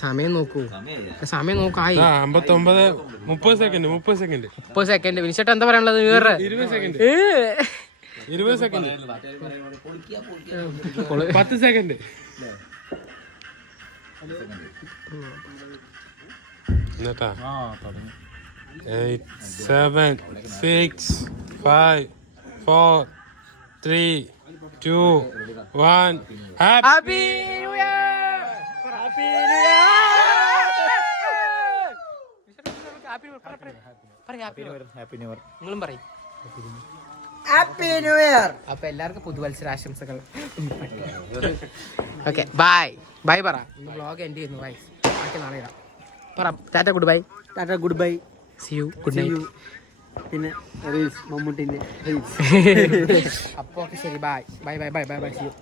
സമയം നോക്കൂ, സമയം നോക്കായി 30 സെക്കൻഡ്. വിനിച്ചേട്ടാ എന്താ പറയാനുള്ളത്? 20 സെക്കൻഡ് 10 സെക്കൻഡ്. എന്നിട്ടാ 8 7 6 5 4 3 2 1 ഹാപ്പി ന്യൂ ഇയർ. നിങ്ങളും പറയും ഹാപ്പി ന്യൂ ഇയർ. അപ്പൊ എല്ലാവർക്കും പുതുവത്സരാശംസകൾ. ഓക്കെ ബൈ ബൈ പറ. വ്ളോഗ് എൻഡ് ചെയ്യുന്നു. ബൈ. ബാക്കി നാളെ ഇടാം. പറ tata good bye. Tata good bye. See you good night. പിന്നെ റീൽസ് മമ്മൂട്ടിന്റെ റീൽസ്. അപ്പോൾ ഓക്കെ ശരി bye bye bye bye bye bye. See U.